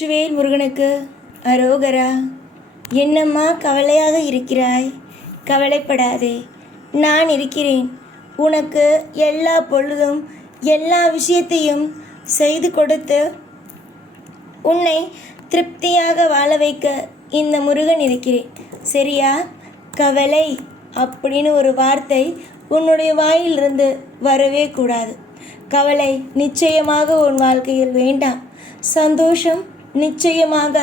வெற்றிவேல் முருகனுக்கு அரோகரா. என்னம்மா கவலையாக இருக்கிறாய்? கவலைப்படாதே, நான் இருக்கிறேன். உனக்கு எல்லா பொழுதும் எல்லா விஷயத்தையும் செய்து கொடுத்து உன்னை திருப்தியாக வாழ வைக்க இந்த முருகன் இருக்கிறேன். சரியா? கவலை அப்படின்னு ஒரு வார்த்தை உன்னுடைய வாயிலிருந்து வரவே கூடாது. கவலை நிச்சயமாக உன் வாழ்க்கையில் வேண்டாம். சந்தோஷம் நிச்சயமாக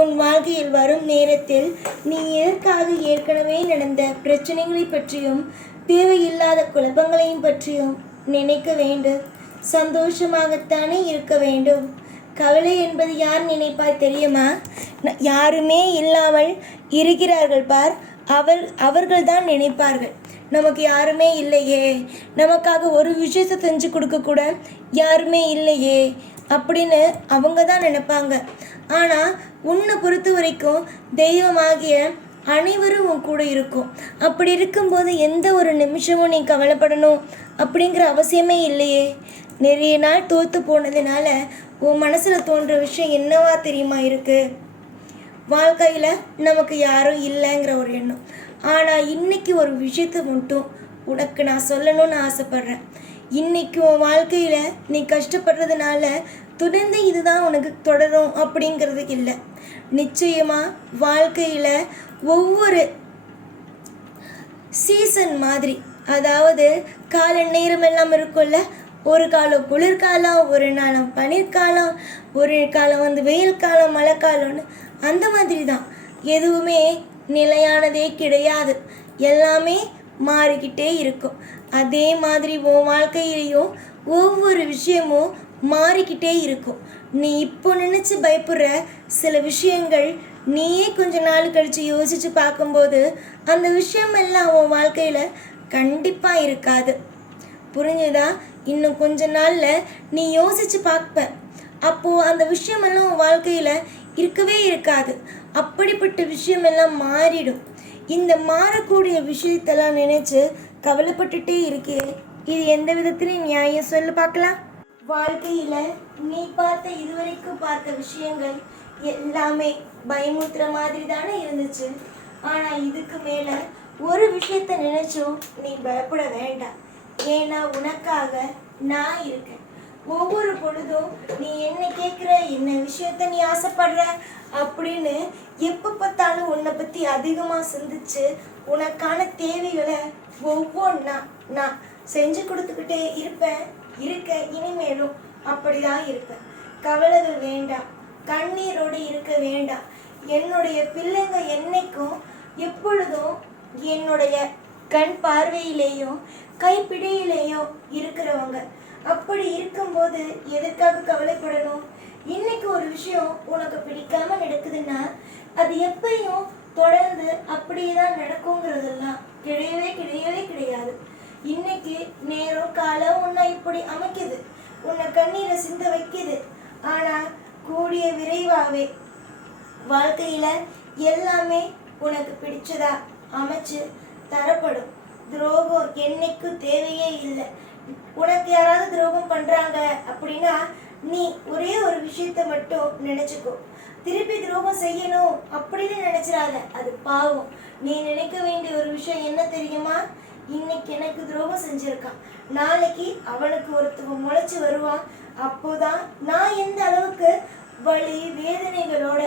உன் வாழ்க்கையில் வரும் நேரத்தில் நீ எதற்காக ஏற்கனவே நடந்த பிரச்சனைகளை பற்றியும் தேவையில்லாத குழப்பங்களையும் பற்றியும் நினைக்க வேண்டும். சந்தோஷமாகத்தானே இருக்க வேண்டும். கவலை என்பது யார் நினைப்பாய் தெரியுமா? யாருமே இல்லாமல் இருக்கிறார்கள் பார், அவர்கள்தான் நினைப்பார்கள். நமக்கு யாருமே இல்லையே, நமக்காக ஒரு விஷயத்தை செஞ்சு கொடுக்கக்கூட யாருமே இல்லையே அப்படின்னு அவங்க தான் நினைப்பாங்க. ஆனால் உன்னை பொறுத்த வரைக்கும் தெய்வமாகிய அனைவரும் உன் கூட இருக்கும். அப்படி இருக்கும்போது எந்த ஒரு நிமிஷமும் நீ கவலைப்படணும் அப்படிங்கிற அவசியமே இல்லையே. நிறைய நாள் தோற்று போனதுனால உன் மனசில் தோன்ற விஷயம் என்னவா தெரியுமா இருக்குது? வாழ்க்கையில் நமக்கு யாரும் இல்லைங்கிற ஒரு எண்ணம். ஆனால் இன்றைக்கி ஒரு விஷயத்தை மட்டும் உனக்கு நான் சொல்லணும்னு ஆசைப்பட்றேன். இன்றைக்கி உன் வாழ்க்கையில் நீ கஷ்டப்படுறதுனால தொடர்ந்து இதுதான் உனக்கு தொடரும் அப்படிங்கிறது இல்லை. நிச்சயமாக வாழ்க்கையில் ஒவ்வொரு சீசன் மாதிரி, அதாவது கால நேரம் எல்லாம் இருக்கும்ல, ஒரு காலம் குளிர்காலம், ஒரு நாளம் பனிர்காலம், ஒரு காலம் வெயில் காலம், மழை காலம்னு அந்த மாதிரி தான். எதுவுமே நிலையானதே கிடையாது. எல்லாமே மாறிக்கிட்டே இருக்கும். அதே மாதிரி உன் வாழ்க்கையிலையும் ஒவ்வொரு விஷயமும் மாறிக்கிட்டே இருக்கும். நீ இப்போ நினச்சி பயப்படுற சில விஷயங்கள் நீயே கொஞ்ச நாள் கழித்து யோசித்து பார்க்கும்போது அந்த விஷயமெல்லாம் உன் வாழ்க்கையில் கண்டிப்பாக இருக்காது. புரிஞ்சுதா? இன்னும் கொஞ்ச நாளில் நீ யோசித்து பார்ப்ப, அப்போது அந்த விஷயமெல்லாம் உன் வாழ்க்கையில் இருக்கவே இருக்காது. அப்படிப்பட்ட விஷயமெல்லாம் மாறிடும். இந்த மாறக்கூடிய விஷயத்தெல்லாம் நினைச்சு கவலைப்பட்டுட்டே இருக்கே, இது எந்த விதத்துலையும் நியாயம் சொல்லு பார்க்கலாம். வாழ்க்கையில நீ இதுவரைக்கும் பார்த்த விஷயங்கள் எல்லாமே பயமுறுத்துற மாதிரி தானே இருந்துச்சு. ஆனா இதுக்கு மேல ஒரு விஷயத்த நினைச்சும் நீ பயப்பட வேண்டாம். ஏன்னா உனக்காக நான் இருக்கேன். ஒவ்வொரு பொழுதும் நீ என்ன கேட்குற, என்ன விஷயத்த நீ ஆசைப்படுற அப்படின்னு எப்போ பார்த்தாலும் உன்னை பற்றி அதிகமாக சிந்திச்சு உனக்கான தேவைகளை ஒவ்வொன்றா நான் செஞ்சு கொடுத்துக்கிட்டே இருக்க இனிமேலும் அப்படிதான் இருப்பேன். கவலைகள் வேண்டாம், கண்ணீரோடு இருக்க வேண்டாம். என்னுடைய பிள்ளைங்க என்னைக்கும் எப்பொழுதும் என்னுடைய கண் பார்வையிலேயும் கைப்பிடியிலேயும் இருக்கிறவங்க. அப்படி இருக்கும்போது எதற்காக கவலைப்படணும்? இன்னைக்கு ஒரு விஷயம் உனக்கு பிடிக்காம நடக்குதுன்னா அது எப்பயும் தொடர்ந்து அப்படியே தான் நடக்குங்கிறதெல்லாம் கிடையவே கிடையாது. இன்னைக்கு நேரம் காலம் உன்னை இப்படி அமைக்குது, உன்னை கண்ணீரை சிந்த வைக்குது. ஆனால் கூடிய விரைவாகவே வாழ்க்கையில் எல்லாமே உனக்கு பிடிச்சதா அமைச்சு தரப்படும். துரோகம் என்னைக்கும் தேவையே இல்லை. உனக்கு யாராவது துரோகம் பண்ணுறாங்க அப்படின்னா நீ ஒரே ஒரு விஷயத்த மட்டும் நினச்சிக்கோ, திருப்பி துரோகம் செய்யணும் அப்படின்னு நினச்சிடாத, அது பாவம். நீ நினைக்க வேண்டிய ஒரு விஷயம் என்ன தெரியுமா? இன்னைக்கு எனக்கு துரோகம் செஞ்சிருக்கான், நாளைக்கு அவனுக்கு ஒருத்தவன் முளைச்சி வருவான். அப்போதான் நான் எந்த அளவுக்கு வலி வேதனைகளோட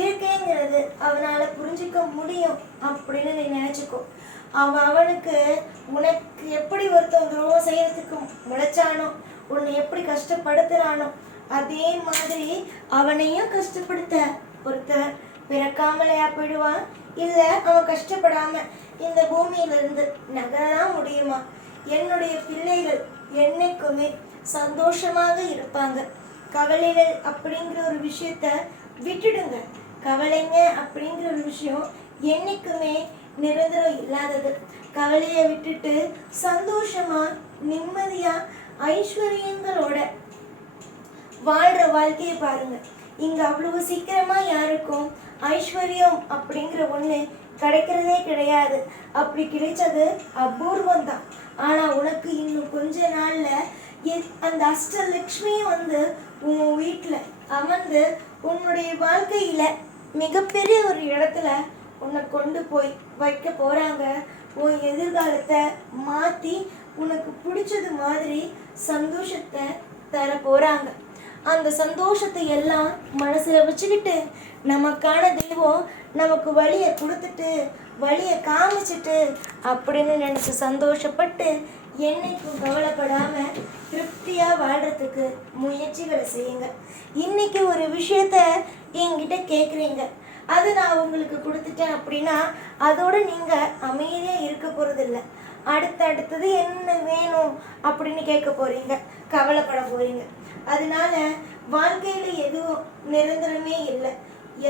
இருக்கேங்கிறது அவனால புரிஞ்சிக்க முடியும் அப்படின்னு நீ நினைச்சுக்கோ. அவனுக்கு உனக்கு எப்படி ஒருத்தன் துரோகம் செய்யறதுக்கு முளைச்சானோ, உன்னை எப்படி கஷ்டப்படுத்துறானோ அதே மாதிரி அவனையும் கஷ்டப்படுத்த ஒருத்தர் பிறக்காமலையா போயிடுவான். இல்லை அவன் கஷ்டப்படாம இந்த பூமியிலிருந்து நகரதான் முடியுமா? என்னுடைய பிள்ளைகள் என்னைக்குமே சந்தோஷமாக இருப்பாங்க. கவலைகள் அப்படிங்கிற ஒரு விஷயத்த விட்டுடுங்க. கவலைங்க அப்படிங்கிற ஒரு விஷயம் என்னைக்குமே நிரந்தரம் இல்லாதது. கவலையை விட்டுட்டு சந்தோஷமா நிம்மதியா ஐஸ்வர்யங்களோட வாழ்ற வாழ்க்கையை பாருங்க. இங்க அவ்வளவு சீக்கிரமா யாருக்கும் ஐஸ்வர்யம் அப்படிங்கிற ஒண்ணு கிடைக்கிறதே கிடையாது. அப்படி கிடைச்சது அபூர்வம் தான். ஆனா உனக்கு இன்னும் கொஞ்ச நாள்ல அந்த அஷ்டலக்ஷ்மியும் உன் வீட்டுல அமர்ந்து உன்னுடைய வாழ்க்கையில மிகப்பெரிய ஒரு இடத்துல உன்னை கொண்டு போய் வைக்க போறாங்க. உன் எதிர்காலத்தை மாற்றி உனக்கு பிடிச்சது மாதிரி சந்தோஷத்தை தர போகிறாங்க. அந்த சந்தோஷத்தை எல்லாம் மனசில் வச்சுக்கிட்டு நமக்கான தெய்வம் நமக்கு வழியை கொடுத்துட்டு வழியை காமிச்சிட்டு அப்படின்னு நினச்சி சந்தோஷப்பட்டு என்னைக்கும் கவலைப்படாமல் திருப்தியாக வாழ்கிறதுக்கு முயற்சிகளை செய்யுங்க. இன்றைக்கி ஒரு விஷயத்த என்கிட்ட கேட்குறீங்க, அது நான் உங்களுக்கு கொடுத்துட்டேன் அப்படின்னா அதோடு நீங்கள் அமைதியாக இருக்க போகிறதில்ல. அடுத்தது என்ன வேணும் அப்படின்னு கேட்க போகிறீங்க, கவலைப்பட போகிறீங்க. அதனால வாழ்க்கையில் எதுவும் நிரந்தரமே இல்லை.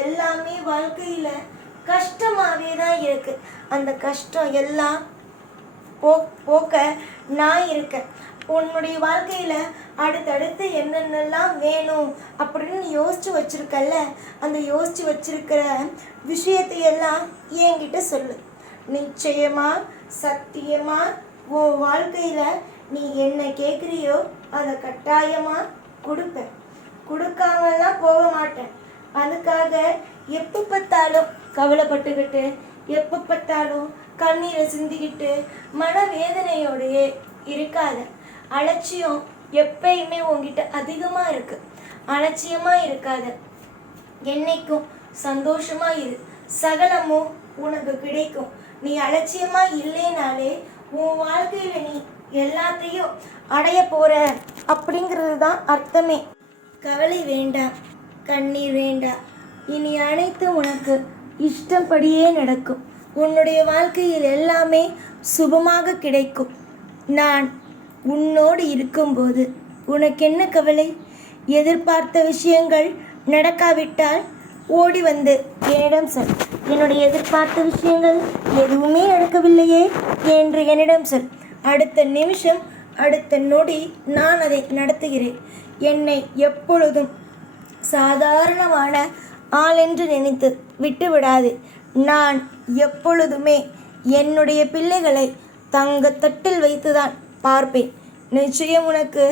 எல்லாமே வாழ்க்கையில் கஷ்டமாகவே தான் இருக்குது. அந்த கஷ்டம் எல்லாம் போக்க நான் இருக்கேன். உன்னுடைய வாழ்க்கையில் அடுத்தடுத்து என்னென்னலாம் வேணும் அப்படின்னு யோசித்து வச்சுருக்கல்ல, அந்த யோசித்து வச்சுருக்கிற விஷயத்தையெல்லாம் என்கிட்ட சொல்லு. நிச்சயமாக சத்தியமாக உன் வாழ்க்கையில் நீ என்ன கேட்குறியோ அதை கட்டாயமாக கொடுப்பேன். கொடுக்காமலாம் போக மாட்டேன். அதுக்காக எப்போ பார்த்தாலும் கவலைப்பட்டுக்கிட்டு, எப்போ பார்த்தாலும் கண்ணீரை சிந்திக்கிட்டு மனவேதனையோடையே இருக்காத. அலட்சியம் எப்பயுமே உங்ககிட்ட அதிகமாக இருக்குது. அலட்சியமாக இருக்காத. என்னைக்கும் சந்தோஷமாக இரு. சகலமும் உனக்கு கிடைக்கும். நீ அலட்சியமாக இல்லைனாலே உன் வாழ்க்கையில் நீ எல்லாத்தையும் அடைய போகிற அப்படிங்கிறது தான் அர்த்தமே. கவலை வேண்டாம், கண்ணீர் வேண்டாம். இனி அனைத்தும் உனக்கு இஷ்டப்படியே நடக்கும். உன்னுடைய வாழ்க்கையில் எல்லாமே சுபமாக கிடைக்கும். நான் உன்னோடு இருக்கும்போது உனக்கு என்ன கவலை? எதிர்பார்த்த விஷயங்கள் நடக்காவிட்டால் ஓடி வந்து என்னிடம் சொல். என்னுடைய எதிர்பார்த்த விஷயங்கள் எதுவுமே நடக்கவில்லையே என்று என்னிடம் சொல். அடுத்த நிமிஷம், அடுத்த நொடி நான் அதை நடத்துகிறேன். என்னை எப்பொழுதும் சாதாரணமான ஆள் என்று நினைத்து விட்டு விடாது. நான் எப்பொழுதுமே என்னுடைய பிள்ளைகளை தங்கத்தட்டில் வைத்துதான் பார்ப்பேன். நிச்சயம் உனக்கு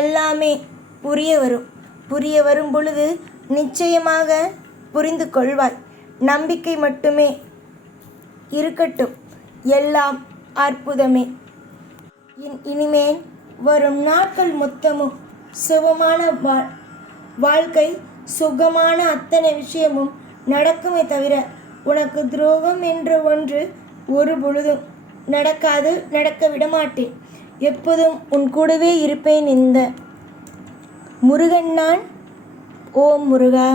எல்லாமே புரிய வரும் பொழுது நிச்சயமாக புரிந்து கொள்வாய். நம்பிக்கை மட்டுமே இருக்கட்டும், எல்லாம் அற்புதமே. இனிமேல் வரும் நாட்கள் மொத்தமும் சுகமான வாழ்க்கை, சுகமான அத்தனை விஷயமும் நடக்குமே தவிர உனக்கு துரோகம் என்ற ஒன்று ஒரு பொழுதும் நடக்காது, நடக்க விடமாட்டேன். எப்போதும் உன் கூடவே இருப்பேன். இந்த முருகன் நான். ஓம் முருகா.